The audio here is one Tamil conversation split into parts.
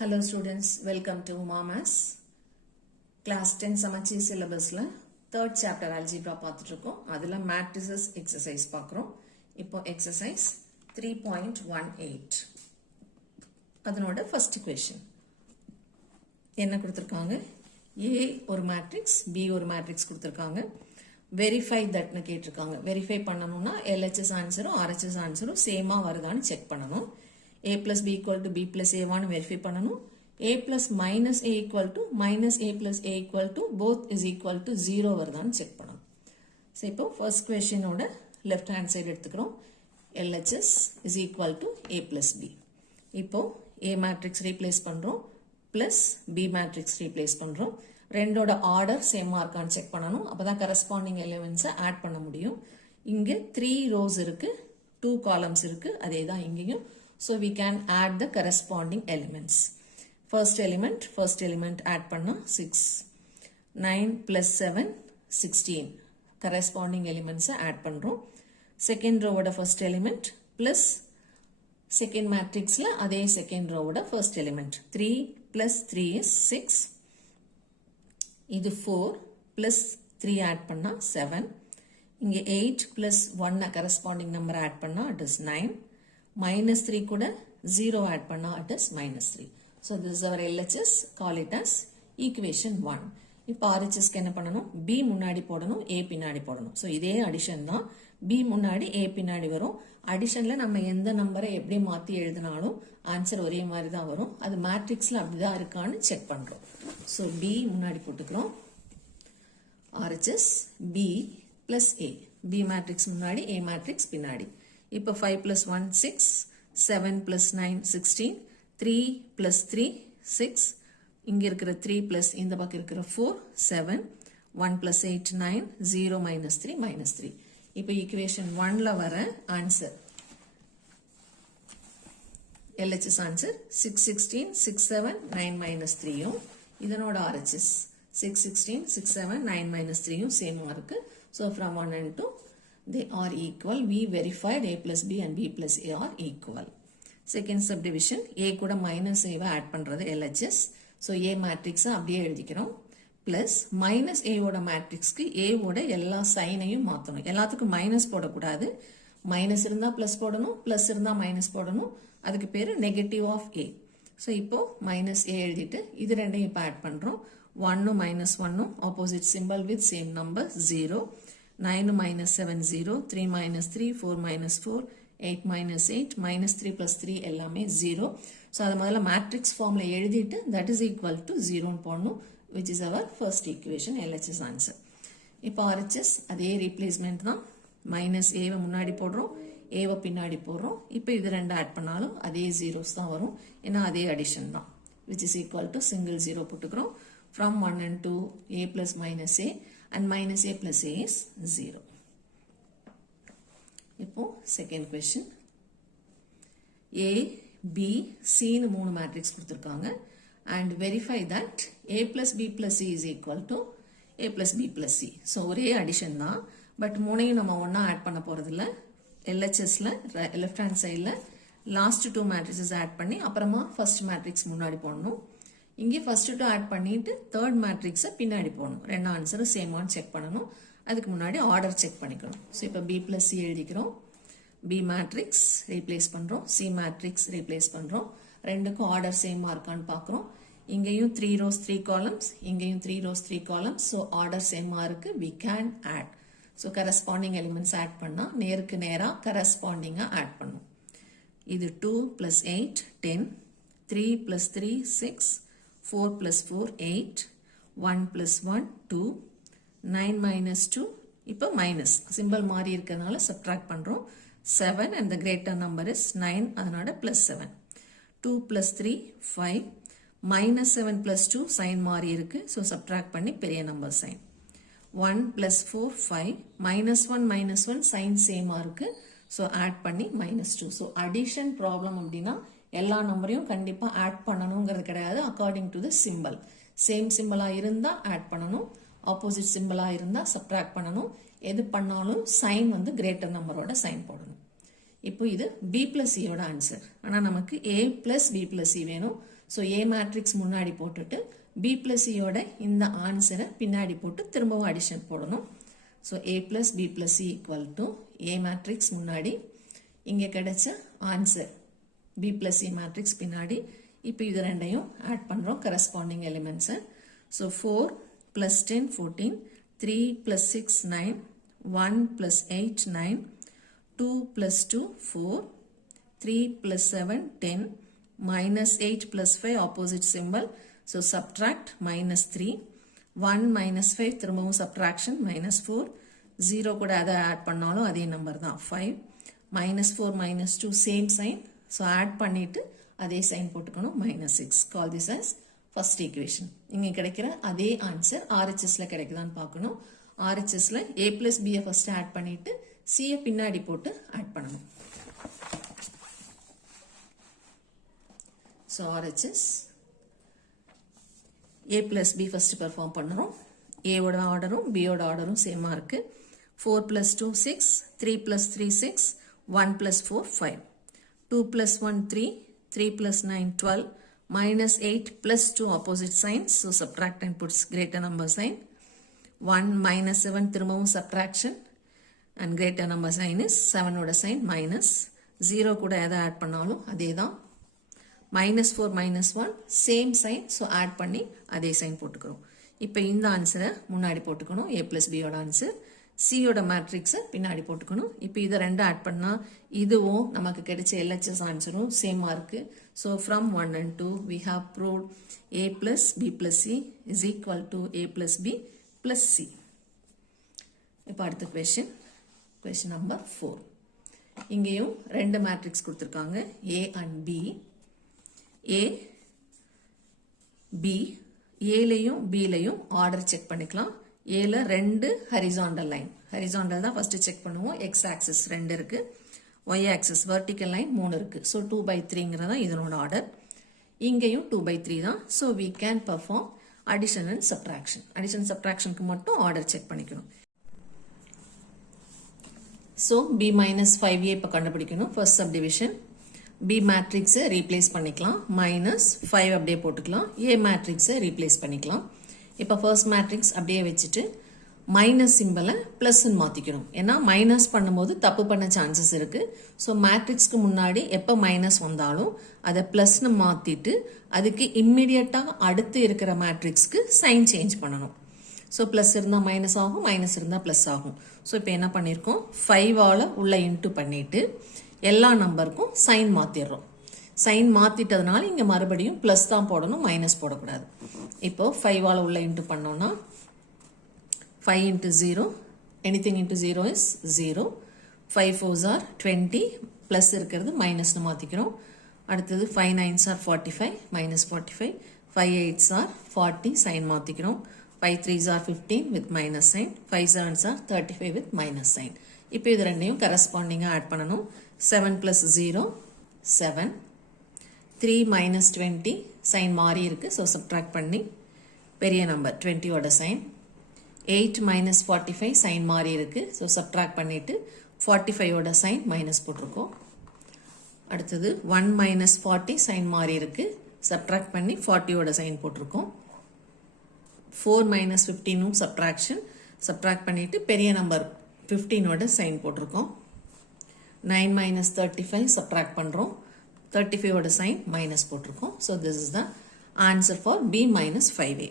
Hello students, welcome to Mamas class 10 Samacheer syllabus la third chapter algebra பார்த்துட்டுருக்கோம். அதுல matrices exercise பார்க்குறோம். இப்போ exercise 3.18 அதனோட first question என்ன கொடுத்திருக்காங்க? A ஒரு matrix, B ஒரு matrix கொடுத்திருக்காங்க. verify that னு கேட்டிருக்காங்க. verify பண்ணனும்னா LHS ஆன்சரும் RHS ஆன்சரும் சேமா வருதான்னு செக் பண்ணனும். A plus B equal to B plus A வான்னு verify பண்ணனும். A plus minus A equal to minus A plus A equal to both is equal to 0 வருதான்னு செக் பண்ணனும். So இப்போ first question ஓட left hand side எடுத்துக்கிறோம். LHS is equal to A plus B. இப்போ A matrix replace பண்றோம் plus B matrix replace பண்றோம். ரெண்டோட order same இருக்கான்னு செக் பண்ணனும். அப்பதான் corresponding elements add பண்ண முடியும். இங்க 3 rows இருக்கு, 2 columns இருக்கு. அதேதான் இங்கேயும். So we can add the corresponding elements. First element add பண்ணா 6. 9 plus 7, 16. Corresponding elements add பண்றோம். Second row ஓட first element plus second matrixல அதே second row ஓட first element. 3 plus 3 is 6. இது 4 plus 3 add பண்ணா 7. இங்க 8 plus 1 corresponding number add பண்ணா it is 9. minus 3 கூட 0 add பண்ணா it is minus 3. So this is our LHS, call it as equation 1. இப்போ RHS என்ன பண்ணணும்? B முன்னாடி போடணும், A பின்னாடி போடணும். So இதே addition தான். B முன்னாடி A பின்னாடி வரும். additionல நம்ம எந்த நம்பரை எப்படி மாத்தி எழுதினாலும் ஆன்சர் ஒரே மாதிரி தான் வரும். அது மேட்ரிக்ஸ்ல அப்படிதான் இருக்கான்னு செக் பண்றோம். So B முன்னாடி போட்டுக்கிறோம். RHS B plus A. B matrix முன்னாடி, A matrix பின்னாடி. இப்போ 5 plus 1, 6, 7 plus 9, 16, 3 plus 3, 6, இங்க இருக்கிற 3 plus இந்த பக்கம் இருக்கிற 4, 7, 1 plus 8, 9, 0 minus 3, minus 3. இப்போ equation 1ல வர answer. LHS answer 6, 16, 6, 7, 9 minus 3யும் இதனோட RHS 6, 16, 6, 7, 9 minus 3யும் சேமா இருக்கு. So from 1 and 2 they are equal. We verified A plus B and B plus A are equal. Second subdivision, A கூட minus A add பண்றது LHS. So A matrix அப்படியே எழுதிக்கிறோம். Plus minus A ஓட matrixக்கு A ஓட எல்லா சைனையும் மாத்தணும். எல்லாத்துக்கும் minus போடக்கூடாது. minus இருந்தா plus போடணும், plus இருந்தா minus போடணும். அதுக்கு பேரு negative of A. So இப்போ minus A எழுதிட்டு இது ரெண்டையும் இப்போ add பண்றோம். 1 minus 1 opposite symbol with same number 0. 9 minus 7, 0, 3 minus 3, 4 minus 4, 8 minus 8, minus 3 plus 3 எல்லாமே 0. So அது முதல்ல matrix formula எழுதிட்டு that is equal to 0 போடணும், which is our first equation, LHS answer. இப்போ RHS அதே replacement தான், minus A முன்னாடி போடுறோம், A பின்னாடி போடுறோம். இப்போ இது ரெண்டு add பண்ணாலும் அதே zeros தான் வரும், ஏன்னா அதே addition தான், which is equal to single 0 போட்டுக்கிறோம். From 1 and 2, A plus minus A and minus A plus A is 0. இப்போ second question. A, B, C னு மூணு matrix கொடுத்திருக்காங்க and verify that A plus B plus C is equal to A plus B plus C. So ஒரே addition தான், but மூணையும் நம்ம ஒண்ணா add பண்ண போறதில்ல. LHSல left hand sideல last two matrices add பண்ணி அப்புறமா first matrix முன்னாடி போடணும். இங்கே first two add பண்ணிட்டு third matrix பின்னாடி போடணும். ரெண்டு ஆன்சரும் சேமான்னு செக் பண்ணணும். அதுக்கு முன்னாடி ஆர்டர் செக் பண்ணிக்கணும். ஸோ இப்போ B plus C எழுதிக்கிறோம். B matrix ரீப்ளேஸ் பண்றோம், C matrix ரீப்ளேஸ் பண்றோம். ரெண்டுக்கும் ஆர்டர் சேமா இருக்கான்னு பார்க்குறோம். இங்கேயும் 3 rows 3 columns, இங்கேயும் 3 rows 3 columns. ஸோ ஆர்டர் சேமா இருக்கு. We can add. So corresponding elements add பண்ணா நேருக்கு நேரா கரஸ்பாண்டிங்கா ஆட் பண்ணும். இது 2 plus 8, 10, 3 plus 3, 6, 4 plus 4, 8, 1 plus 1, 2, 9 minus 2, இப்போ minus, symbol மாறி இருக்கிறதுனால subtract பண்றோம். 7 and the greater number is 9, அதனால plus 7. 2 plus 3, 5, minus 7 plus 2, sign மாறி இருக்கு, so subtract பண்ணி பெரிய number sign. 1 plus 4, 5, minus 1, sign same இருக்கு, so add பண்ணி minus 2. So addition problem அப்படின்னா எல்லா நம்பரையும் கண்டிப்பா ஆட் பண்ணணுங்கிறது கிடையாது. According to the simple, same சிம்பிளா இருந்தா ஆட் பண்ணணும், ஆப்போசிட் சிம்பிளா இருந்தா சப்ட்ராக்ட் பண்ணணும். எது பண்ணாலும் சைன் வந்து கிரேட்டர் நம்பரோட சைன் போடணும். இப்போ இது B plus C யோட ஆன்சர். ஆனா நமக்கு A plus B plus C வேணும். ஸோ A மேட்ரிக்ஸ் முன்னாடி போட்டுட்டு B plus Cயோட இந்த ஆன்சரை பின்னாடி போட்டு திரும்பவும் அடிஷன் போடணும். So A plus B plus C equal to A matrix முன்னாடி இங்கே கிடைச்ச answer B plus C matrix பின்னாடி. இப்போ இது ரெண்டையும் ஆட் பண்ணுறோம் கரஸ்பாண்டிங் எலிமெண்ட்ஸை. So 4 plus 10 14, 3 plus 6 9, 1 plus 8 9, 2 plus 2 4, 3 plus 7 10, minus 8 plus 5 opposite symbol. So subtract minus 3, 1 minus 5 திரும்பவும் subtraction minus 4, 0 கூட அதை ஆட் பண்ணாலும் அதே நம்பர் தான் 5, minus 4 minus 2 same sign. So add பண்ணிட்டு அதே sign போட்டுக்கணும் minus 6. Call this as first equation. இங்கே கிடைக்கிற அதே ஆன்சர் RHSல கிடைக்குதான்னு பார்க்கணும். RHSல A plus B first add பண்ணிட்டு C பின்னாடி போட்டு add பண்ணணும். So RHS A plus B first perform பண்ணுறோம். A ஓட ஆர்டரும் B ஓட ஆர்டரும் சேமாக இருக்கு. 4 plus 2 6, 3 plus 3 6, 1 plus 4 5, 2 plus 1 3, 3 plus 9 12, minus 8 plus 2 opposite signs. So subtract and puts greater number sign. 1 minus 7 திரும்பவும் subtraction and greater number sign is 7 ஓட sign minus. 0 கூட எதை ஆட் பண்ணாலும் அதே தான். minus 4 minus 1 same sign. So add பண்ணி அதே sign போட்டுக்கிறோம். இப்போ இந்த ஆன்சரை முன்னாடி போட்டுக்கணும். A plus B ஓட ஆன்சர். C ஓட மேட்ரிக்ஸை பின்னாடி போட்டுக்கணும். இப்போ இதை ரெண்டு ஆட் பண்ணால் இதுவும் நமக்கு கிடைச்ச LHS ஆன்சரும் சேமாக இருக்குது. So from 1 and 2 we have proved A plus B plus C is equal to A plus B plus C. இப்போ அடுத்த question number 4. இங்கேயும் ரெண்டு மேட்ரிக்ஸ் கொடுத்துருக்காங்க A and B. A, B, Aலையும் Bலையும் ஆர்டர் செக் பண்ணிக்கலாம். Aல ரெண்டு ஹரிசாண்டல் லைன், ஹரிசாண்டல் தான் ஃபர்ஸ்ட் செக் பண்ணுவோம். எக்ஸ் ஆக்சிஸ் ரெண்டு இருக்கு, ஒய் ஆக்சிஸ் வெர்டிக்கல் லைன் 3 இருக்கு. ஸோ 2/3ங்கிறதா இதனோட ஆர்டர். இங்கேயும் 2/3 தான். So we can perform addition and subtraction. Addition சப்ட்ராக்ஷனுக்கு மட்டும் ஆர்டர் செக் பண்ணிக்கணும். ஸோ B minus 5A இப்போ கண்டுபிடிக்கணும். ஃபர்ஸ்ட் சப்டிவிஷன் B மேட்ரிக்ஸை ரீப்ளேஸ் பண்ணிக்கலாம். மைனஸ் 5 அப்படியே போட்டுக்கலாம். A மேட்ரிக்ஸை ரீப்ளேஸ் பண்ணிக்கலாம். இப்போ ஃபர்ஸ்ட் மேட்ரிக்ஸ் அப்படியே வச்சுட்டு மைனஸ் சிம்பிளை ப்ளஸ்ன்னு மாற்றிக்கணும். ஏன்னா மைனஸ் பண்ணும்போது தப்பு பண்ண சான்சஸ் இருக்குது. ஸோ மேட்ரிக்ஸ்க்கு முன்னாடி எப்போ மைனஸ் வந்தாலும் அதை ப்ளஸ்ன்னு மாற்றிட்டு அதுக்கு இம்மிடியட்டாக அடுத்து இருக்கிற மேட்ரிக்ஸ்க்கு சைன் சேஞ்ச் பண்ணணும். ஸோ ப்ளஸ் இருந்தால் மைனஸ் ஆகும், மைனஸ் இருந்தால் ப்ளஸ் ஆகும். ஸோ இப்போ என்ன பண்ணியிருக்கோம், 5ஆல் உள்ள இன்ட்டு பண்ணிவிட்டு எல்லா நம்பருக்கும் சைன் மாற்றிடுறோம். சைன் மாற்றிட்டதுனால இங்கே மறுபடியும் ப்ளஸ் தான் போடணும், மைனஸ் போடக்கூடாது. இப்போ 5ஆல் உள்ள இன்ட்டு பண்ணோன்னா 5 into 0, anything into 0 is 0. 5 4s are 20, plus இருக்கிறது மைனஸ்னு மாற்றிக்கிறோம். அடுத்தது 5 9s are 45, minus 45. 5 8s are 40, sign மாற்றிக்கிறோம். 5 3s are 15 with minus sign. 5 7s are 35 with minus sign. இப்போ இது ரெண்டையும் கரஸ்பாண்டிங்காக ஆட் பண்ணணும். 7 plus 0, 7. 3 minus 20, சைன் மாறி இருக்கு. ஸோ சப்ட்ராக்ட் பண்ணி பெரிய நம்பர் 20ஓட சைன். 8 minus 45, சைன் மாறி இருக்கு. ஸோ சப்ட்ராக்ட் பண்ணிட்டு 45ஓட சைன் மைனஸ் போட்டிருக்கோம். அடுத்தது 1 minus 40, சைன் மாறி இருக்கு. சப்ட்ராக்ட் பண்ணி 40ஓட சைன் போட்டிருக்கோம். 4 minus 15ம் சப்ட்ராக்ஷன். சப்ட்ராக்ட் பண்ணிட்டு பெரிய நம்பர் 15ஓட சைன் போட்டிருக்கோம். 9 minus 35 சப்ட்ராக்ட் பண்ணுறோம். 35ஓட சைன் மைனஸ் போட்டிருக்கோம். So this is the answer for B minus 5A.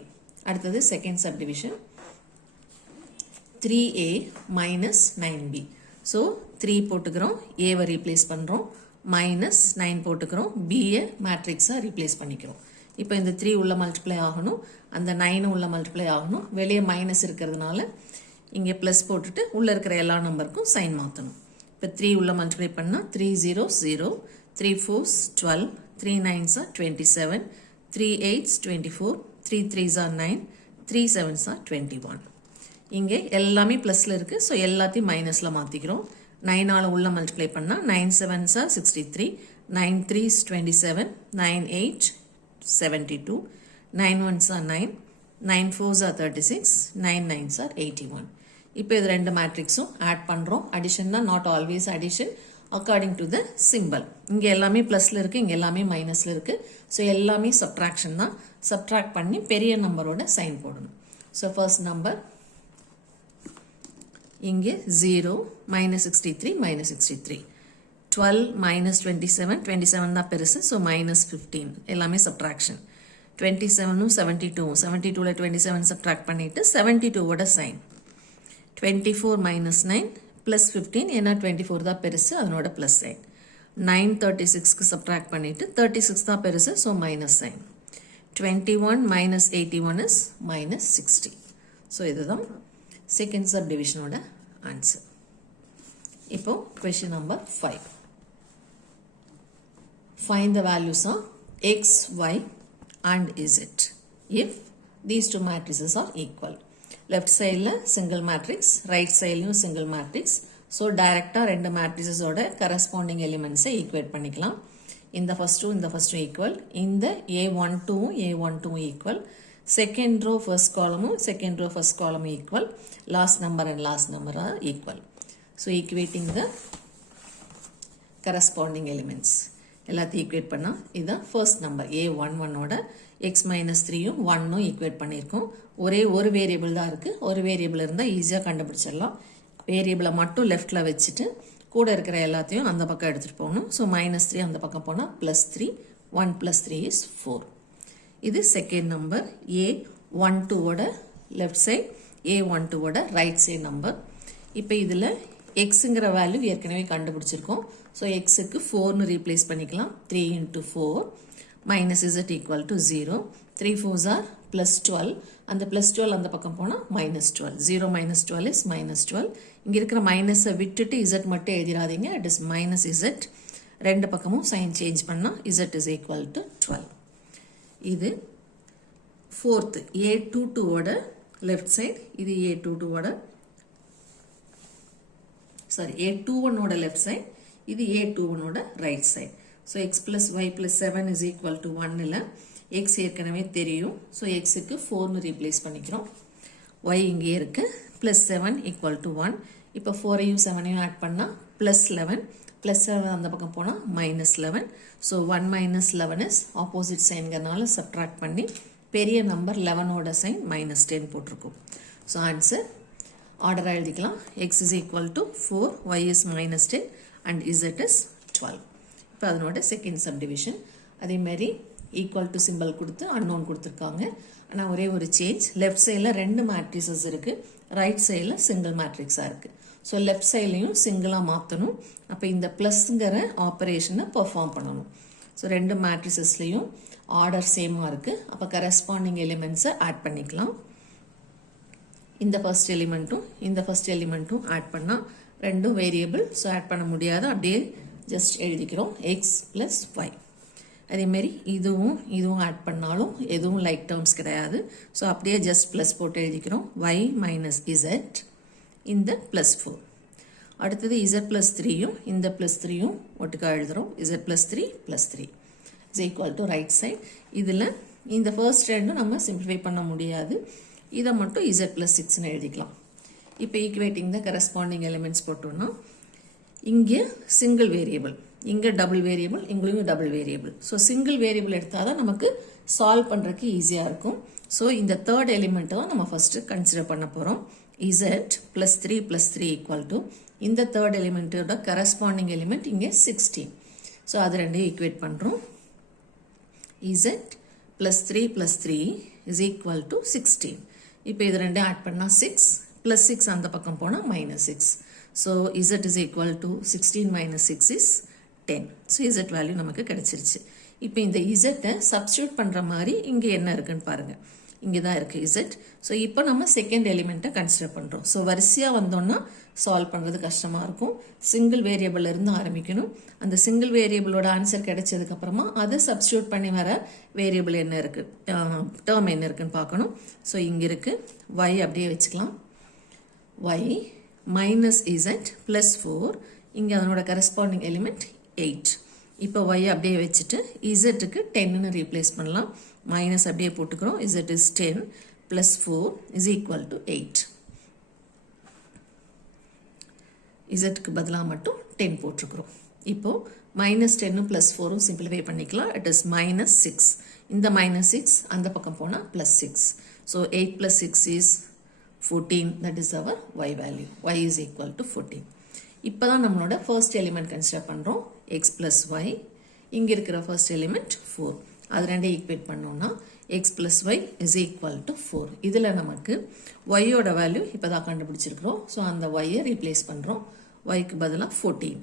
அடுத்தது second subdivision 3A minus 9B. So 3 போட்டுக்கிறோம், ஏவை ரீப்ளேஸ் பண்ணுறோம். மைனஸ் 9 போட்டுக்கிறோம், பியை மேட்ரிக்ஸாக ரீப்ளேஸ் பண்ணிக்கிறோம். இப்போ இந்த 3 உள்ள மல்டிப்ளை ஆகணும், அந்த 9 உள்ள மல்டிப்ளை ஆகணும். வெளியே மைனஸ் இருக்கிறதுனால இங்கே ப்ளஸ் போட்டுட்டு உள்ளே இருக்கிற எல்லா நம்பருக்கும் சைன் மாற்றணும். இப்போ 3 உள்ள மல்டிப்ளை பண்ணால் 3 0 0, 3 4s 12, 3 9s are 27, 3 8s 24, 3 3s are 9, 3 7s are 21. இங்கே எல்லாமே ப்ளஸில் இருக்குது. ஸோ எல்லாத்தையும் மைனஸில் மாற்றிக்கிறோம். 9ஆல் உள்ள மல்டிப்ளை பண்ணால் 9 7s are 63, 9 3s 27, 9 8 72, 9 1s are 9, 9 4s are 36, 9 9s are 81. இப்போ இது ரெண்டு மேட்ரிக்ஸும் ஆட் பண்ணுறோம். அடிஷன் தான், not always addition. according to the symbol. இங்க எல்லாமே பிளஸ்ல இருக்கு, இங்க எல்லாமே மைனஸ்ல இருக்கு. ஸோ எல்லாமே சப்ட்ராக்ஷன் தான். சப்ட்ராக்ட் பண்ணி பெரிய நம்பரோட சைன் போடணும். ஸோ ஃபர்ஸ்ட் நம்பர் இங்கே 0 minus 63 minus 63. 12 minus 27, 27 தான் பெருசு. ஸோ minus 15 எல்லாமே சப்ட்ராக்ஷன். 27 72, 72ல 27 சப்ட்ராக்ட் பண்ணிட்டு 72ஓட சைன். 24 minus 9 plus 15 ஏன்னா 24 தான் பெருசு அதனோட plus sign. 936க்கு subtract பண்ணிட்டு 36 தான் பெருசு so minus sign. 21 minus 81 is minus 60. So இதுதான் second subdivision ஓட answer. இப்போ question number 5. Find the values of x, y and z if these two matrices are equal. Left side single matrix, right side single matrix. So direct ரெண்டு matrices ஓட corresponding elements equate பண்ணிக்கலாம். இந்த first two equal. இந்த A12 A12 equal. Second row first column equal. Last number and last number are equal. So equating the corresponding elements. எல்லாத்தையும் equate பண்ணா இதுதான் first number A11 ஓட x minus 3யும் 1ம் equate பண்ணியிருக்கோம். ஒரே ஒரு வேரியபிள் தான் இருக்கு. ஒரு வேரியபிள் இருந்தால் ஈஸியாக கண்டுபிடிச்சிடலாம். வேரியபிளை மட்டும் லெஃப்டில் வச்சுட்டு கூட இருக்கிற எல்லாத்தையும் அந்த பக்கம் எடுத்துகிட்டு போகணும். ஸோ -3 அந்த பக்கம் போனால் +3, 1 + 3 is 4. இது செகண்ட் நம்பர் A12ஓட லெஃப்ட் சைட், A12ஓட ரைட் சைட் நம்பர். இப்போ இதில் எக்ஸுங்கிற வேல்யூ ஏற்கனவே கண்டுபிடிச்சிருக்கோம். ஸோ எக்ஸுக்கு 4னு ரீப்ளேஸ் பண்ணிக்கலாம். 3 × 4 minus z equal to 0. 3 4s are +12. அந்த +12 அந்த பக்கம் போனால் -12. 0 minus 12 is -12. இங்கே இருக்கிற மைனஸை விட்டுட்டு z மட்டும் எழுதிடாதீங்க. It is -z. ரெண்டு பக்கமும் சைன் சேஞ்ச் பண்ணால் z is equal to 12. இது ஃபோர்த்து A22ஓட லெஃப்ட் சைட். இது A22ஓட A21ஓட லெஃப்ட் சைட். இது A21ஓட right side. So x plus y plus 7 is equal to 1 இல்ல x ஏற்கனவே தெரியும். So x க்கு 4னு ரீப்ளேஸ் பண்ணிக்கிறோம். y இங்கே இருக்கு. plus 7 equal to 1. இப்போ 4ஐயும் 7ஐயும் ஆட் பண்ணா plus 11. plus 7 அந்த பக்கம் போனா minus 11. So 1 minus 11 is opposite signனால subtract பண்ணி பெரிய நம்பர் 11ஓட சைன் -10 போட்டிருக்கும். So answer ஆர்டர் எழுதிக்கலாம். x is equal to 4, y is -10 and z is 12. இப்போ அதனோட செகண்ட் சப்டிவிஷன். அதே மாதிரி ஈக்குவல் டு சிம்பிள் கொடுத்து அன்னோன் கொடுத்துருக்காங்க. ஆனால் ஒரே ஒரு சேஞ்ச், லெஃப்ட் சைடில் ரெண்டு மேட்ரிசஸ் இருக்குது, ரைட் சைடில் சிங்கிள் மேட்ரிக்ஸாக இருக்குது. ஸோ லெஃப்ட் சைட்லையும் சிங்கிளாக மாற்றணும். அப்போ இந்த ப்ளஸ்ங்கிற ஆப்ரேஷனை பெர்ஃபார்ம் பண்ணணும். ஸோ ரெண்டு மேட்ரிசஸ்லையும் ஆர்டர் சேமாக இருக்குது. அப்போ கரஸ்பாண்டிங் எலிமெண்ட்ஸை ஆட் பண்ணிக்கலாம். இந்த ஃபர்ஸ்ட் எலிமெண்ட்டும் ஆட் பண்ணால் ரெண்டும் வேரியபிள். ஸோ ஆட் பண்ண முடியாது, அப்படியே ஜஸ்ட் எழுதிக்கிறோம் x plus y. அதேமாரி இதுவும் ஆட் பண்ணாலும் எதுவும் லைக் டேர்ம்ஸ் கிடையாது. ஸோ அப்படியே ஜஸ்ட் ப்ளஸ் போட்டு எழுதிக்கிறோம். y minus z இந்த +4. அடுத்தது z plus 3யும் இந்த +3யும் ஒட்டுக்கா எழுதுகிறோம். z plus 3 plus 3 is equal to right side. இதில் இந்த ஃபர்ஸ்ட் ரெண்டும் நம்ம சிம்பிளிஃபை பண்ண முடியாது. இதை மட்டும் z plus 6ன்னு எழுதிக்கலாம். இப்போ ஈக்குவேட்டிங் த கரஸ்பாண்டிங் எலிமெண்ட்ஸ் போட்டோம்னா இங்கே சிங்கிள் வேரியபிள், இங்கே டபுள் வேரியபிள், இங்கேயும் double variable. So single variable எடுத்தால் தான் நமக்கு சால்வ் பண்ணுறதுக்கு ஈஸியாக இருக்கும். ஸோ இந்த தேர்ட் எலிமெண்ட்டை தான் நம்ம ஃபஸ்ட்டு கன்சிடர் பண்ண போகிறோம். z plus 3 plus 3 equal to இந்த தேர்ட் எலிமெண்ட்டோட கரஸ்பாண்டிங் எலிமெண்ட் இங்கே 16. ஸோ அது ரெண்டையும் ஈக்குவேட் பண்ணுறோம். z plus 3 plus 3 is equal to 16. இப்போ இது ரெண்டையும் ஆட் பண்ணால் 6 plus 6 அந்த பக்கம் போனால் -6. So z is equal to 16 minus 6 is 10. So z value நமக்கு கிடைச்சிருச்சு. இப்போ இந்த z சப்ஸ்டியூட் பண்ணுற மாதிரி இங்கே என்ன இருக்குன்னு பாருங்க. இங்கே தான் இருக்கு z. ஸோ இப்போ நம்ம செகண்ட் எலிமெண்ட்டை கன்சிடர் பண்ணுறோம். ஸோ வரிசையாக வந்தோம்னா சால்வ் பண்ணுறது கஷ்டமாக இருக்கும். சிங்கிள் வேரியபிள் இருந்து ஆரம்பிக்கணும். அந்த சிங்கிள் வேரியபிளோட ஆன்சர் கிடைச்சதுக்கப்புறமா அதை சப்ஸ்டியூட் பண்ணி வர வேரியபிள் என்ன இருக்கு, டேர்ம் என்ன இருக்குன்னு பார்க்கணும். ஸோ இங்கே இருக்கு y அப்படியே வச்சுக்கலாம். y minus z plus 4, இங்கே அதனோட கரஸ்பாண்டிங் எலிமெண்ட் 8. இப்போ y அப்படியே வச்சுட்டு zக்கு 10ன்னு ரீப்ளேஸ் பண்ணலாம். மைனஸ் அப்படியே போட்டுக்கிறோம். z is 10 plus 4 is equal to 8. zக்கு பதிலாக மட்டும் 10 போட்டிருக்கிறோம். இப்போ minus 10 plus 4 simplify பண்ணிக்கலாம். It is minus 6. இந்த minus 6 அந்த பக்கம் போனா plus 6. So 8 plus 6 is 14. That is our y value. Y is equal to 14. இப்போதான் நம்மளோட first element consider பண்றோம். x plus y. இங்க இருக்கிற first element 4. அது ரெண்டே equate பண்ணோம்னா x plus y is equal to 4. இதுல நமக்கு y ஓட வேல்யூ இப்போதான் கண்டுபிடிச்சிருக்கிறோம். ஸோ அந்த y-ஐ ரீப்ளேஸ் பண்றோம். y-க்கு பதிலா 14.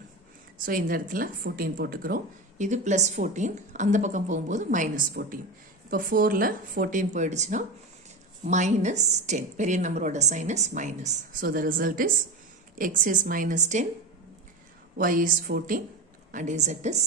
ஸோ இந்த இடத்துல 14 போட்டுக்கிறோம். இது plus 14 அந்த பக்கம் போகும்போது minus 14. இப்போ 4ல 14 போயிடுச்சுன்னா minus 10. பெரிய நம்பரோட sign is minus. So the result is x is minus 10, y is 14 and z is